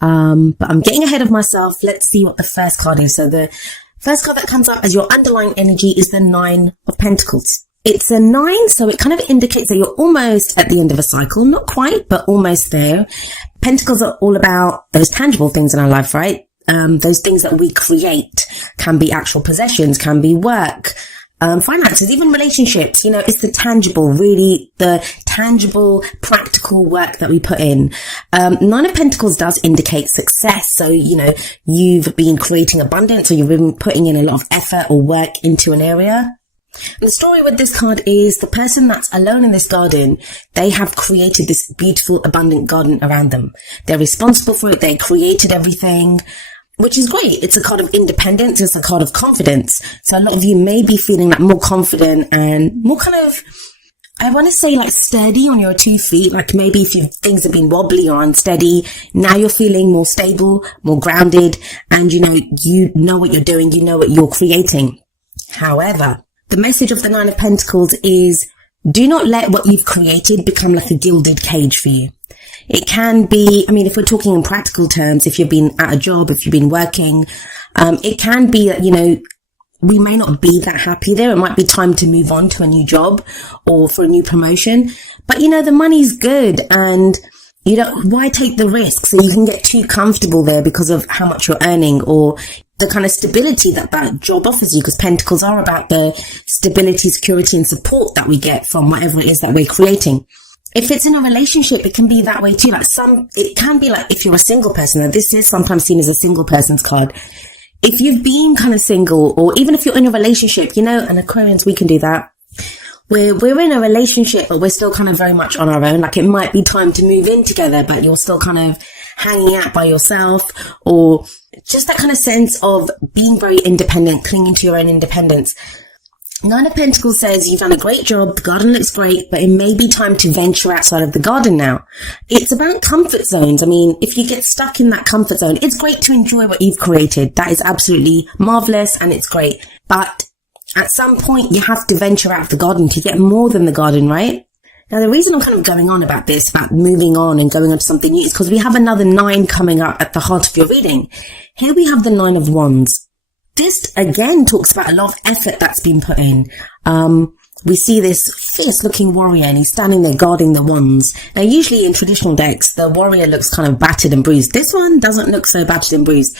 But I'm getting ahead of myself. Let's see what the first card is. So the first card that comes up as your underlying energy is the 9 of Pentacles. It's a 9, so it kind of indicates that you're almost at the end of a cycle. Not quite, but almost there. Pentacles are all about those tangible things in our life, right? Those things that we create. Can be actual possessions, can be work, finances, even relationships. You know, it's the tangible, really the tangible, practical work that we put in. 9 of Pentacles does indicate success. So, you know, you've been creating abundance, or you've been putting in a lot of effort or work into an area. And the story with this card is the person that's alone in this garden, they have created this beautiful, abundant garden around them. They're responsible for it. They created everything, which is great. It's a card of independence. It's a card of confidence. So a lot of you may be feeling like more confident and more kind of, I want to say like sturdy on your 2 feet. Like maybe if things have been wobbly or unsteady, now you're feeling more stable, more grounded, and you know what you're doing. You know what you're creating. However, the message of the 9 of Pentacles is do not let what you've created become like a gilded cage for you. It can be, I mean, if we're talking in practical terms, if you've been at a job, if you've been working, it can be that, you know, we may not be that happy there. It might be time to move on to a new job or for a new promotion. But, you know, the money's good, and you don't, why take the risk? So you can get too comfortable there because of how much you're earning or the kind of stability that that job offers you, because Pentacles are about the stability, security and support that we get from whatever it is that we're creating. If it's in a relationship, it can be that way too. Like it can be like if you're a single person, and this is sometimes seen as a single person's card. If you've been kind of single, or even if you're in a relationship, you know, and Aquarians, we can do that. We're in a relationship, but we're still kind of very much on our own. Like it might be time to move in together, but you're still kind of hanging out by yourself, or just that kind of sense of being very independent, clinging to your own independence. 9 of Pentacles says you've done a great job, the garden looks great, but it may be time to venture outside of the garden now. It's about comfort zones. I mean, if you get stuck in that comfort zone, it's great to enjoy what you've created. That is absolutely marvelous and it's great. But at some point, you have to venture out of the garden to get more than the garden, right? Now, the reason I'm kind of going on about this, about moving on and going on to something new, is because we have another 9 coming up at the heart of your reading. Here we have the 9 of Wands. This, again, talks about a lot of effort that's been put in. We see this fierce-looking warrior, and he's standing there guarding the wands. Now, usually in traditional decks, the warrior looks kind of battered and bruised. This one doesn't look so battered and bruised.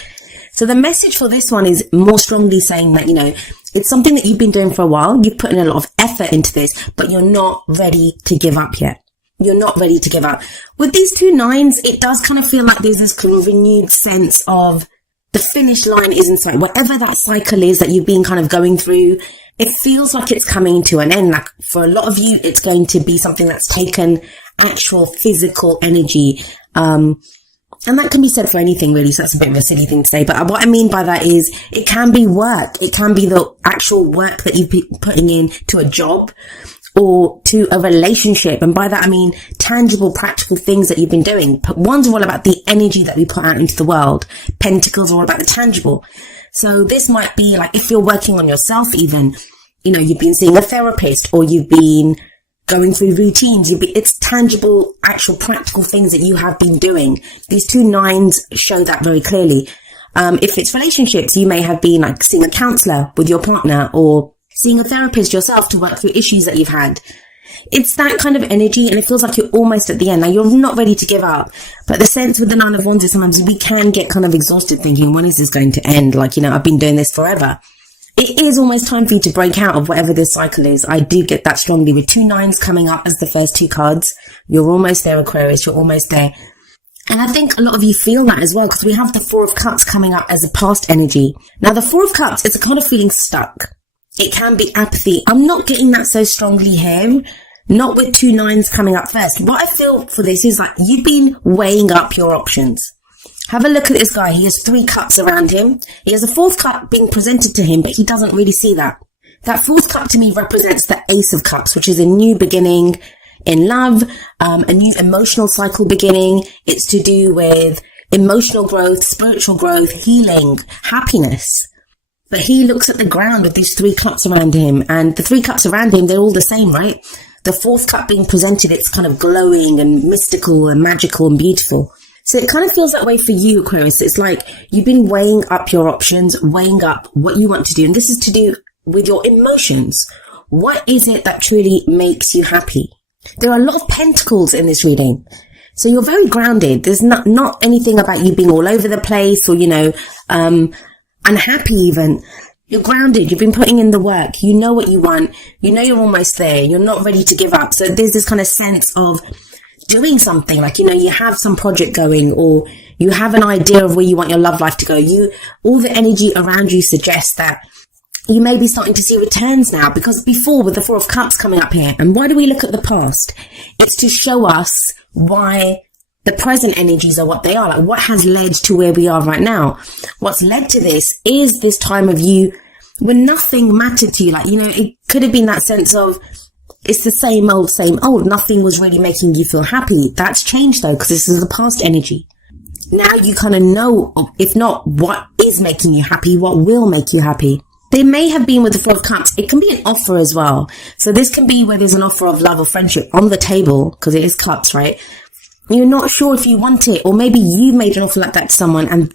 So the message for this one is more strongly saying that, you know, it's something that you've been doing for a while. You've put in a lot of effort into this, but you're not ready to give up yet. You're not ready to give up. With these 2 9s, it does kind of feel like there's this kind of renewed sense of the finish line is in sight. Whatever that cycle is that you've been kind of going through, it feels like it's coming to an end. Like for a lot of you, it's going to be something that's taken actual physical energy. And that can be said for anything really, so that's a bit of a silly thing to say. But what I mean by that is it can be work. It can be the actual work that you've been putting in to a job or to a relationship. And by that, I mean tangible, practical things that you've been doing. One's all about the energy that we put out into the world. Pentacles are all about the tangible. So this might be like if you're working on yourself even, you know, you've been seeing a therapist or you've been going through routines. It's tangible, actual practical things that you have been doing. These 2 9s show that very clearly. If it's relationships, you may have been like seeing a counselor with your partner or seeing a therapist yourself to work through issues that you've had. It's that kind of energy, and it feels like you're almost at the end. Now, you're not ready to give up, but the sense with the 9 of Wands is sometimes we can get kind of exhausted thinking, when is this going to end? Like, you know, I've been doing this forever. It is almost time for you to break out of whatever this cycle is. I do get that strongly with 2 9s coming up as the first 2 cards. You're almost there, Aquarius. You're almost there. And I think a lot of you feel that as well, because we have the 4 of Cups coming up as a past energy. Now, the 4 of Cups is a kind of feeling stuck. It can be apathy. I'm not getting that so strongly here. Not with 2 9s coming up first. What I feel for this is like you've been weighing up your options. Have a look at this guy. He has 3 cups around him. He has a 4th cup being presented to him, but he doesn't really see that. That 4th cup to me represents the Ace of Cups, which is a new beginning in love, a new emotional cycle beginning. It's to do with emotional growth, spiritual growth, healing, happiness. But he looks at the ground with these 3 cups around him, and the 3 cups around him, they're all the same, right? The 4th cup being presented, it's kind of glowing and mystical and magical and beautiful. So it kind of feels that way for you, Aquarius. It's like you've been weighing up your options, weighing up what you want to do. And this is to do with your emotions. What is it that truly makes you happy? There are a lot of pentacles in this reading. So you're very grounded. There's not anything about you being all over the place or, unhappy even. You're grounded. You've been putting in the work. You know what you want. You know you're almost there. You're not ready to give up. So there's this kind of sense of doing something. Like, you have some project going, or you have an idea of where you want your love life to go. All the energy around you suggests that you may be starting to see returns now, because before, with the Four of Cups coming up here, and why do we look at the past? It's to show us why the present energies are what they are, like what has led to where we are right now. What's led to this is this time of you when nothing mattered to you. Like, it could have been that sense of, it's the same old, nothing was really making you feel happy. That's changed though, because this is the past energy. Now you kind of know, if not what is making you happy, what will make you happy. There may have been with the Four of Cups, it can be an offer as well. So this can be where there's an offer of love or friendship on the table, because it is cups, right? You're not sure if you want it, or maybe you made an offer like that to someone and,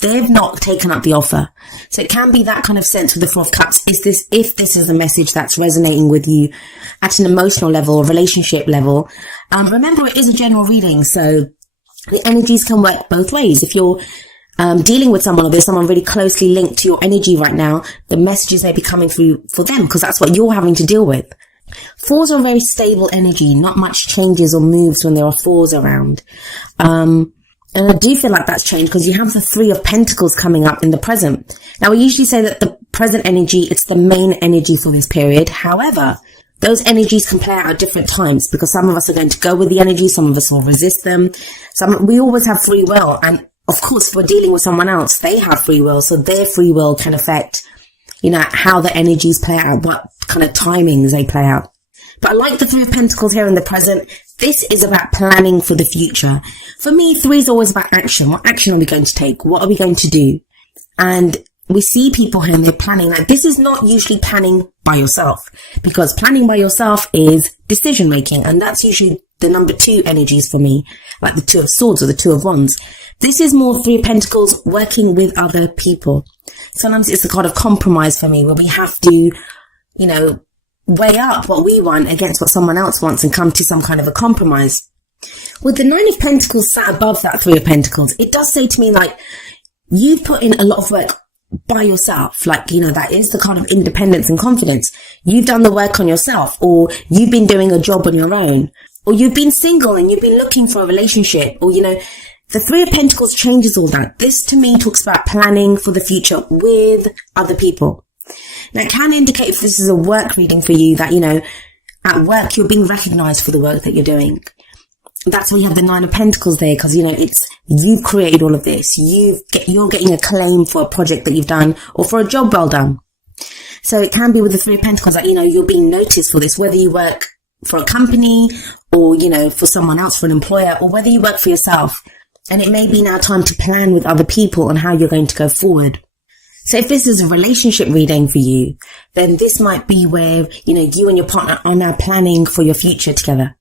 they've not taken up the offer. So it can be that kind of sense with the Four of Cups. If this is a message that's resonating with you at an emotional level or relationship level, remember it is a general reading. So the energies can work both ways. If you're dealing with someone, or there's someone really closely linked to your energy right now, the messages may be coming through for them, because that's what you're having to deal with. Fours are a very stable energy. Not much changes or moves when there are fours around. And I do feel like that's changed, because you have the Three of Pentacles coming up in the present. Now, we usually say that the present energy, it's the main energy for this period. However, those energies can play out at different times, because some of us are going to go with the energy, some of us will resist them. We always have free will. And of course, if we're dealing with someone else, they have free will. So their free will can affect, how the energies play out, what kind of timings they play out. But I like the Three of Pentacles here in the present. This is about planning for the future. For me, three is always about action. What action are we going to take? What are we going to do? And we see people here and they're planning. Like, this is not usually planning by yourself, because planning by yourself is decision making. And that's usually the number 2 energies for me, like the Two of Swords or the Two of Wands. This is more Three of Pentacles, working with other people. Sometimes it's the kind of compromise for me, where we have to, weigh up what we want against what someone else wants and come to some kind of a compromise. With the Nine of Pentacles sat above that Three of Pentacles, it does say to me, like, you put in a lot of work by yourself. Like, that is the kind of independence and confidence. You've done the work on yourself, or you've been doing a job on your own, or you've been single and you've been looking for a relationship, or, the Three of Pentacles changes all that. This to me talks about planning for the future with other people. Now, it can indicate, if this is a work reading for you, that, at work, you're being recognized for the work that you're doing. That's why you have the Nine of Pentacles there, because, you've created all of this. You're getting acclaim for a project that you've done, or for a job well done. So it can be with the Three of Pentacles that, you're being noticed for this, whether you work for a company or, for someone else, for an employer, or whether you work for yourself. And it may be now time to plan with other people on how you're going to go forward. So if this is a relationship reading for you, then this might be where, you and your partner are now planning for your future together.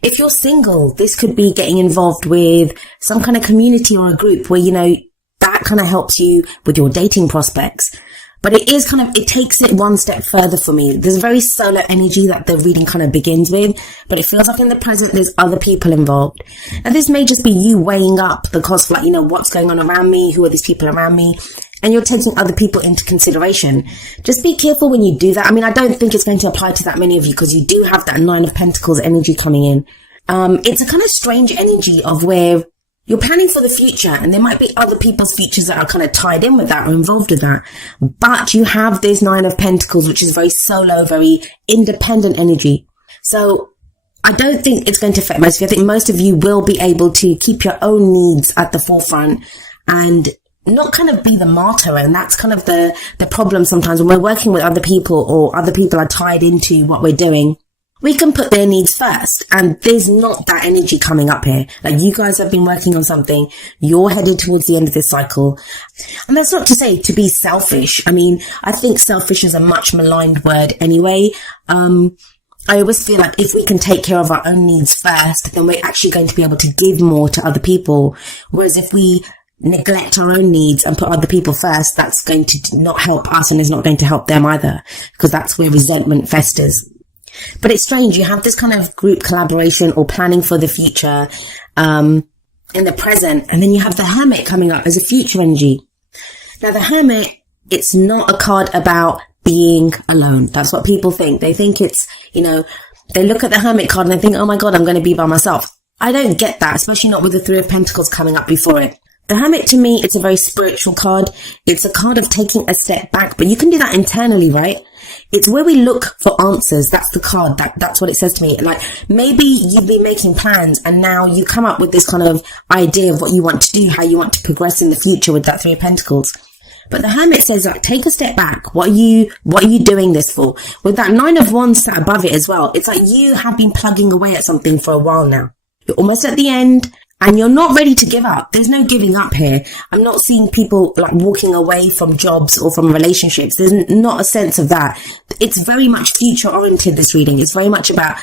If you're single, this could be getting involved with some kind of community or a group where, that kind of helps you with your dating prospects. But it is it takes it one step further for me. There's a very solar energy that the reading kind of begins with, but it feels like in the present there's other people involved. And this may just be you weighing up the cost of, what's going on around me, who are these people around me, and you're taking other people into consideration. Just be careful when you do that. I don't think it's going to apply to that many of you, because you do have that Nine of Pentacles energy coming in. It's a kind of strange energy of where you're planning for the future, and there might be other people's futures that are kind of tied in with that or involved with that. But you have this Nine of Pentacles, which is very solo, very independent energy. So I don't think it's going to affect most of you. I think most of you will be able to keep your own needs at the forefront and not kind of be the martyr. And that's kind of the problem sometimes when we're working with other people, or other people are tied into what we're doing. We can put their needs first, and there's not that energy coming up here. Like, you guys have been working on something, you're headed towards the end of this cycle. And that's not to say to be selfish. I think selfish is a much maligned word anyway. I always feel like if we can take care of our own needs first, then we're actually going to be able to give more to other people. Whereas if we neglect our own needs and put other people first, that's going to not help us and is not going to help them either, because that's where resentment festers. But it's strange. You have this kind of group collaboration or planning for the future, in the present, and then you have the Hermit coming up as a future energy. Now the Hermit, it's not a card about being alone. That's what people think. They think it's, they look at the Hermit card and they think, oh my God, I'm going to be by myself. I don't get that, especially not with the Three of Pentacles coming up before it. The Hermit, to me, it's a very spiritual card. It's a card of taking a step back, but you can do that internally, right? It's where we look for answers. That's the card. That's what it says to me. Like, maybe you've been making plans and now you come up with this kind of idea of what you want to do, how you want to progress in the future with that Three of Pentacles. But the Hermit says, like, take a step back. What are you doing this for? With that Nine of Wands sat above it as well. It's like you have been plugging away at something for a while now. You're almost at the end and you're not ready to give up. There's no giving up here. I'm not seeing people like walking away from jobs or from relationships. There's not a sense of that. It's very much future oriented, this reading. It's very much about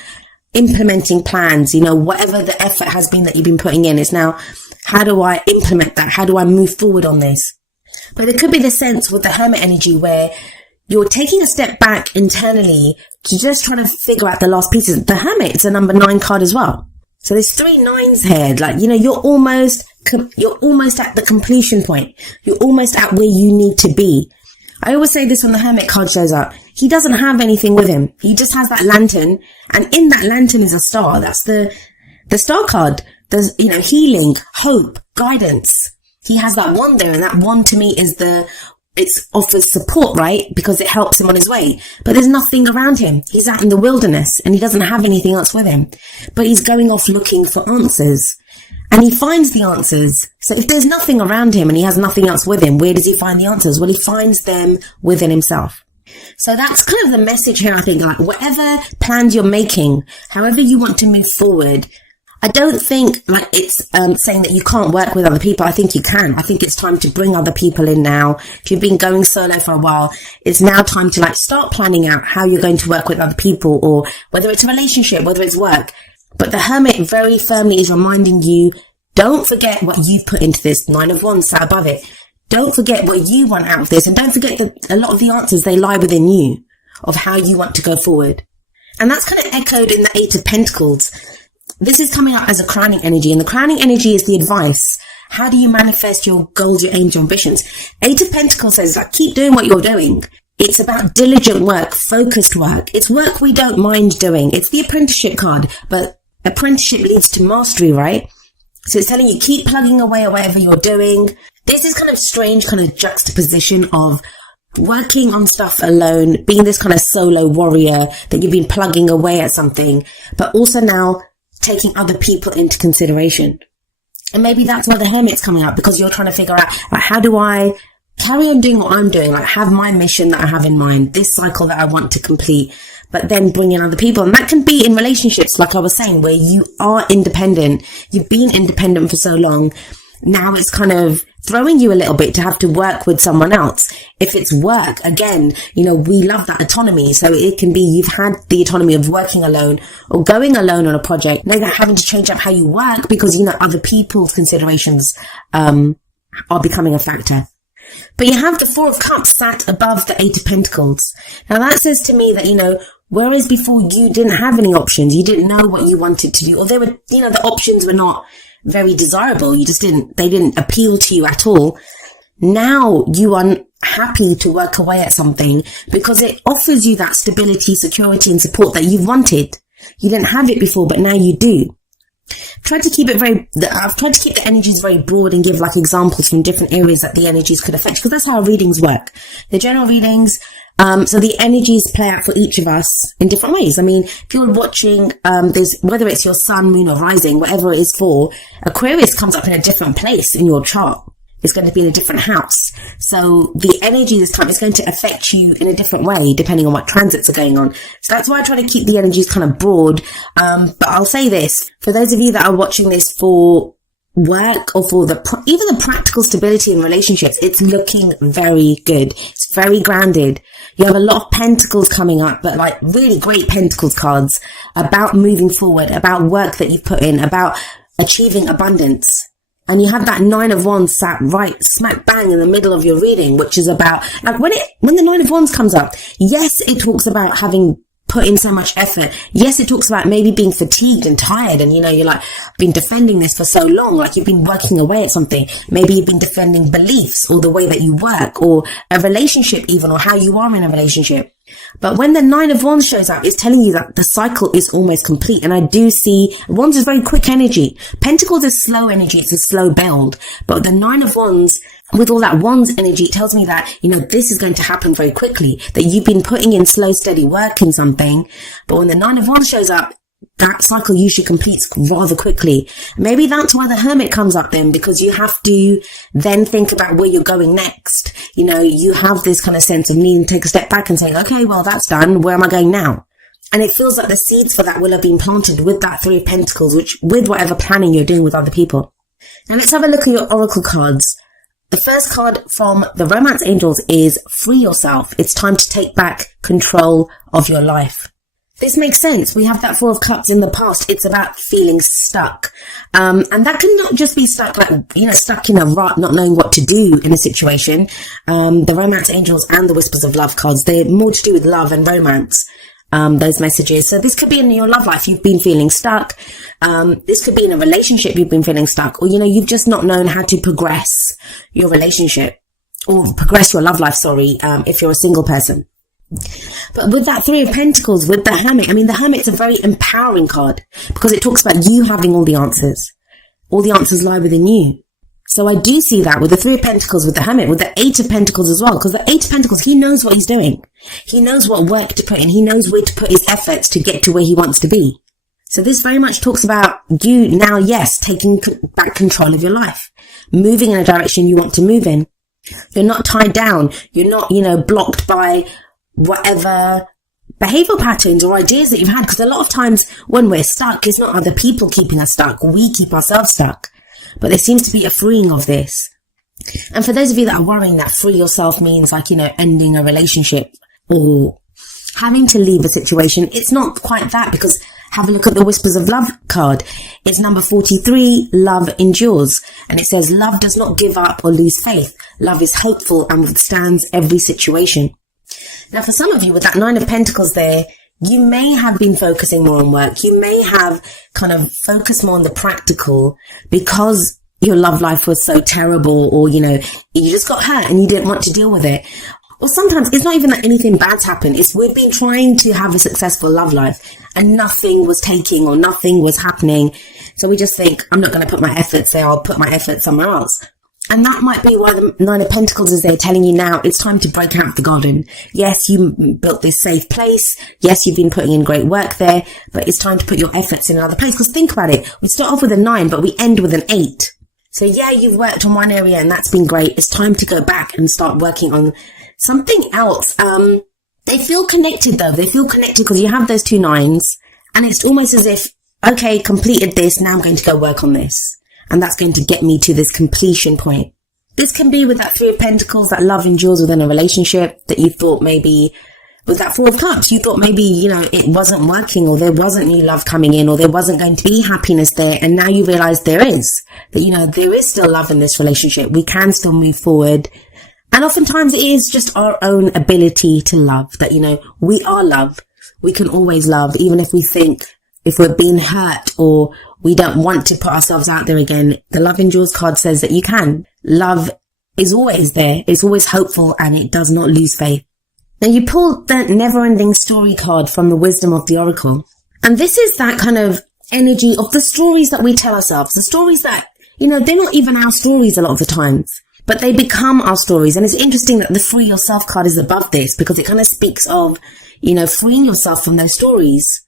implementing plans. Whatever the effort has been that you've been putting in, is now, how do I implement that? How do I move forward on this? But there could be the sense with the Hermit energy where you're taking a step back internally to just try to figure out the last pieces. The Hermit, it's a number 9 card as well. So there's 3 9s here. Like, you're almost at the completion point. You're almost at where you need to be. I always say this when the Hermit card shows up. He doesn't have anything with him. He just has that lantern. And in that lantern is a star. That's the star card. There's, healing, hope, guidance. He has that wand there, and that wand to me is it offers support, right? Because it helps him on his way. But there's nothing around him. He's out in the wilderness and he doesn't have anything else with him. But he's going off looking for answers. And he finds the answers. So if there's nothing around him and he has nothing else with him, where does he find the answers? Well, he finds them within himself. So that's kind of the message here, I think. Like, whatever plans you're making, however you want to move forward, I don't think like it's saying that you can't work with other people. I think you can. I think it's time to bring other people in now. If you've been going solo for a while, it's now time to start planning out how you're going to work with other people, or whether it's a relationship, whether it's work. But the Hermit very firmly is reminding you, don't forget what you put into this. 9 of Wands sat above it. Don't forget what you want out of this. And don't forget that a lot of the answers, they lie within you of how you want to go forward. And that's kind of echoed in the 8 of Pentacles. This is coming up as a crowning energy, and the crowning energy is the advice. How do you manifest your goals, your aims, your ambitions? 8 of Pentacles says, keep doing what you're doing. It's about diligent work, focused work. It's work we don't mind doing. It's the apprenticeship card, but apprenticeship leads to mastery, right? So it's telling you, keep plugging away at whatever you're doing. This is kind of strange kind of juxtaposition of working on stuff alone, being this kind of solo warrior that you've been plugging away at something, but also now taking other people into consideration. And maybe that's why the Hermit's coming up, because you're trying to figure out, how do I carry on doing what I'm doing, have my mission that I have in mind, this cycle that I want to complete, but then bring in other people. And that can be in relationships, like I was saying, where you are independent. You've been independent for so long. Now it's kind of throwing you a little bit to have to work with someone else. If it's work, again, we love that autonomy. So it can be you've had the autonomy of working alone or going alone on a project, now having to change up how you work because, other people's considerations are becoming a factor. But you have the 4 of Cups sat above the 8 of Pentacles. Now that says to me that, whereas before you didn't have any options, you didn't know what you wanted to do, or they were, the options were not very desirable. They didn't appeal to you at all. Now you are happy to work away at something because it offers you that stability, security and support that you've wanted. You didn't have it before, but now you do. I've tried to keep the energies very broad and give examples from different areas that the energies could affect, because that's how our readings work. The general readings, so the energies play out for each of us in different ways. I mean, if you're watching, whether it's your sun, moon or rising, whatever it is for, Aquarius comes up in a different place in your chart. It's going to be in a different house. So the energy this time is going to affect you in a different way, depending on what transits are going on. So that's why I try to keep the energies kind of broad. But I'll say this, for those of you that are watching this for work or for even the practical stability in relationships, it's looking very good. It's very grounded. You have a lot of pentacles coming up, but like really great pentacles cards about moving forward, about work that you've put in, about achieving abundance. And you have that 9 of Wands sat right smack bang in the middle of your reading, which is about, like when the 9 of Wands comes up, yes, it talks about having put in so much effort. Yes, it talks about maybe being fatigued and tired, and you're like, been defending this for so long, like you've been working away at something. Maybe you've been defending beliefs or the way that you work or a relationship even, or how you are in a relationship. But when the 9 of Wands shows up, it's telling you that the cycle is almost complete. And I do see Wands is very quick energy. Pentacles is slow energy. It's a slow build. But the 9 of Wands, with all that Wands energy, it tells me that, this is going to happen very quickly, that you've been putting in slow, steady work in something. But when the 9 of Wands shows up, that cycle usually completes rather quickly. Maybe that's why the Hermit comes up then, because you have to then think about where you're going next. You have this kind of sense of needing to take a step back and say, okay, well, that's done. Where am I going now? And it feels like the seeds for that will have been planted with that 3 of Pentacles, with whatever planning you're doing with other people. Now let's have a look at your Oracle cards. The first card from the Romance Angels is Free Yourself. It's time to take back control of your life. This makes sense. We have that 4 of Cups in the past. It's about feeling stuck. And that can not just be stuck, stuck in a rut, not knowing what to do in a situation. The Romance Angels and the Whispers of Love cards, they're more to do with love and romance. Those messages. So this could be in your love life. You've been feeling stuck. This could be in a relationship. You've been feeling stuck, or, you've just not known how to progress your relationship or progress your love life. If you're a single person. But with that 3 of Pentacles, with the Hermit, the Hermit's a very empowering card because it talks about you having all the answers. All the answers lie within you. So I do see that with the 3 of Pentacles, with the Hermit, with the 8 of Pentacles as well, because the 8 of Pentacles, he knows what he's doing. He knows what work to put in. He knows where to put his efforts to get to where he wants to be. So this very much talks about you now, yes, taking back control of your life, moving in a direction you want to move in. You're not tied down. You're not, blocked by whatever behavioral patterns or ideas that you've had. Because a lot of times when we're stuck, it's not other people keeping us stuck. We keep ourselves stuck. But there seems to be a freeing of this. And for those of you that are worrying that free yourself means ending a relationship or having to leave a situation, it's not quite that, because have a look at the Whispers of Love card. It's number 43, Love Endures. And it says, love does not give up or lose faith. Love is hopeful and withstands every situation. Now, for some of you with that 9 of Pentacles there, you may have been focusing more on work. You may have kind of focused more on the practical because your love life was so terrible, or, you just got hurt and you didn't want to deal with it. Or sometimes it's not even that anything bad's happened. It's we've been trying to have a successful love life and nothing was taking or nothing was happening. So we just think, I'm not going to put my efforts there. I'll put my efforts somewhere else. And that might be why the 9 of Pentacles is there telling you now it's time to break out the garden. Yes, you built this safe place. Yes, you've been putting in great work there, but it's time to put your efforts in another place. Because think about it. We start off with a 9, but we end with an 8. So yeah, you've worked on one area and that's been great. It's time to go back and start working on something else. They feel connected though. They feel connected because you have those 2 9s and it's almost as if, okay, completed this. Now I'm going to go work on this. And that's going to get me to this completion point. This can be with that 3 of Pentacles, that love endures within a relationship that you thought maybe, with that 4 of Cups, you thought maybe, it wasn't working, or there wasn't new love coming in, or there wasn't going to be happiness there. And now you realize there is, that, there is still love in this relationship. We can still move forward. And oftentimes it is just our own ability to love that, we are love. We can always love, even if we think, if we're being hurt or we don't want to put ourselves out there again. The Love Endures card says that you can. Love is always there. It's always hopeful and it does not lose faith. Now you pulled the Never-Ending Story card from the Wisdom of the Oracle. And this is that kind of energy of the stories that we tell ourselves. The stories that, they're not even our stories a lot of the times, but they become our stories. And it's interesting that the Free Yourself card is above this because it kind of speaks of, freeing yourself from those stories.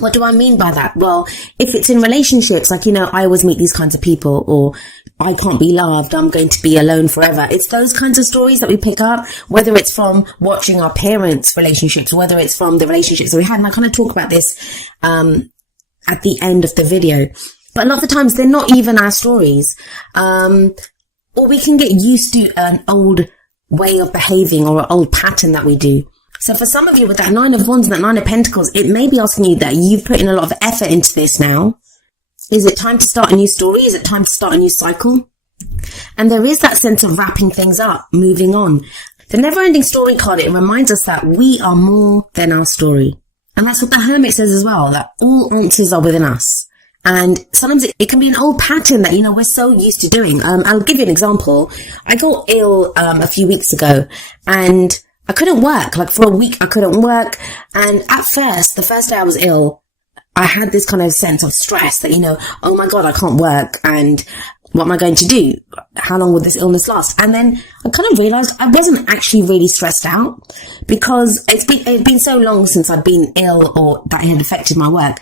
What do I mean by that? Well, if it's in relationships, like, I always meet these kinds of people, or I can't be loved, I'm going to be alone forever. It's those kinds of stories that we pick up, whether it's from watching our parents' relationships, whether it's from the relationships that we had. And I kind of talk about this, at the end of the video. But a lot of the times they're not even our stories. Or we can get used to an old way of behaving or an old pattern that we do. So for some of you with that 9 of Wands and that 9 of Pentacles, it may be asking you that you've put in a lot of effort into this now. Is it time to start a new story? Is it time to start a new cycle? And there is that sense of wrapping things up, moving on. The never-ending story card, it reminds us that we are more than our story. And that's what the Hermit says as well, that all answers are within us. And sometimes it can be an old pattern that, we're so used to doing. I'll give you an example. I got ill a few weeks ago and I couldn't work. Like for a week, I couldn't work. And at first, the first day I was ill, I had this kind of sense of stress that, oh my God, I can't work. And what am I going to do? How long will this illness last? And then I kind of realized I wasn't actually really stressed out because it's been so long since I'd been ill or that it had affected my work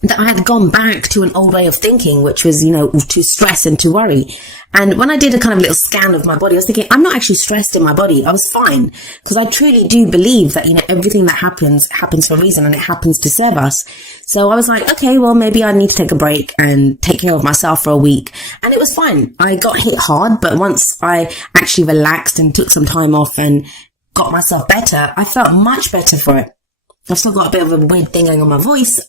that I had gone back to an old way of thinking, which was, to stress and to worry. And when I did a kind of little scan of my body, I was thinking, I'm not actually stressed in my body. I was fine because I truly do believe that, everything that happens for a reason and it happens to serve us. So I was like, okay, well, maybe I need to take a break and take care of myself for a week. And it was fine. I got hit hard, but once I actually relaxed and took some time off and got myself better, I felt much better for it. I've still got a bit of a weird thing going on my voice,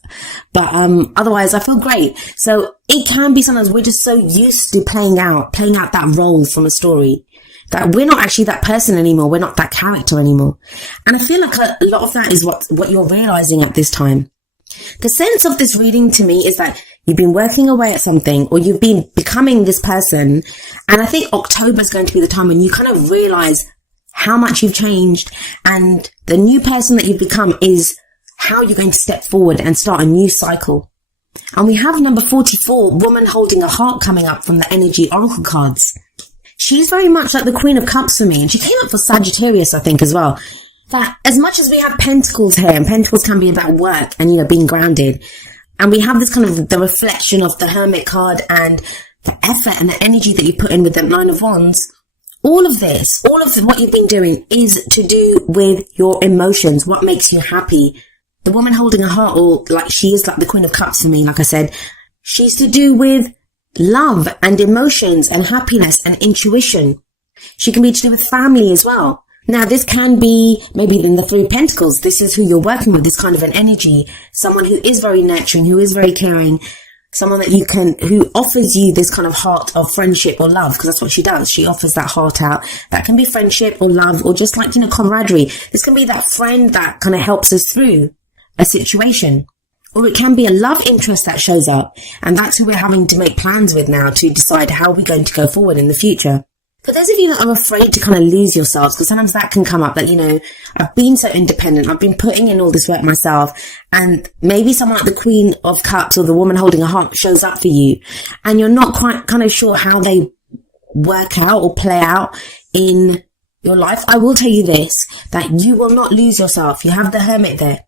but otherwise I feel great. So it can be sometimes we're just so used to playing out that role from a story that we're not actually that person anymore. We're not that character anymore. And I feel like a lot of that is what you're realizing at this time. The sense of this reading to me is that you've been working away at something or you've been becoming this person. And I think October is going to be the time when you kind of realize how much you've changed, and the new person that you've become is how you're going to step forward and start a new cycle. And we have number 44, woman holding a heart, coming up from the energy oracle cards. She's very much like the Queen of Cups for me, and she came up for Sagittarius, I think, as well. That as much as we have pentacles here, and pentacles can be about work and, being grounded, and we have this kind of the reflection of the Hermit card and the effort and the energy that you put in with the 9 of Wands. All of what you've been doing is to do with your emotions, what makes you happy. The woman holding a heart, or like she is like the Queen of Cups for me, like I said, she's to do with love and emotions and happiness and intuition. She can be to do with family as well. Now, this can be maybe in the 3 of Pentacles. This is who you're working with, this kind of an energy, someone who is very nurturing, who is very caring, someone that who offers you this kind of heart of friendship or love, because that's what she does. She offers that heart out. That can be friendship or love or just like, camaraderie. This can be that friend that kind of helps us through a situation. Or it can be a love interest that shows up. And that's who we're having to make plans with now to decide how we're going to go forward in the future. For those of you that are afraid to kind of lose yourselves, because sometimes that can come up that, I've been so independent, I've been putting in all this work myself, and maybe someone like the Queen of Cups or the woman holding a heart shows up for you, and you're not quite kind of sure how they work out or play out in your life. I will tell you this, that you will not lose yourself. You have the Hermit there.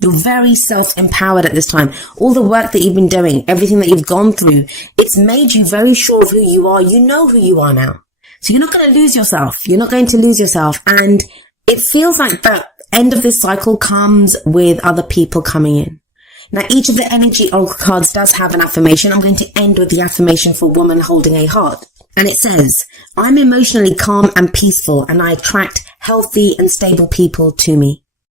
You're very self-empowered at this time. All the work that you've been doing, everything that you've gone through, it's made you very sure of who you are. You know who you are now. So you're not going to lose yourself. You're not going to lose yourself. And it feels like the end of this cycle comes with other people coming in. Now, each of the energy oracle cards does have an affirmation. I'm going to end with the affirmation for woman holding a heart. And it says, I'm emotionally calm and peaceful, and I attract healthy and stable people to me.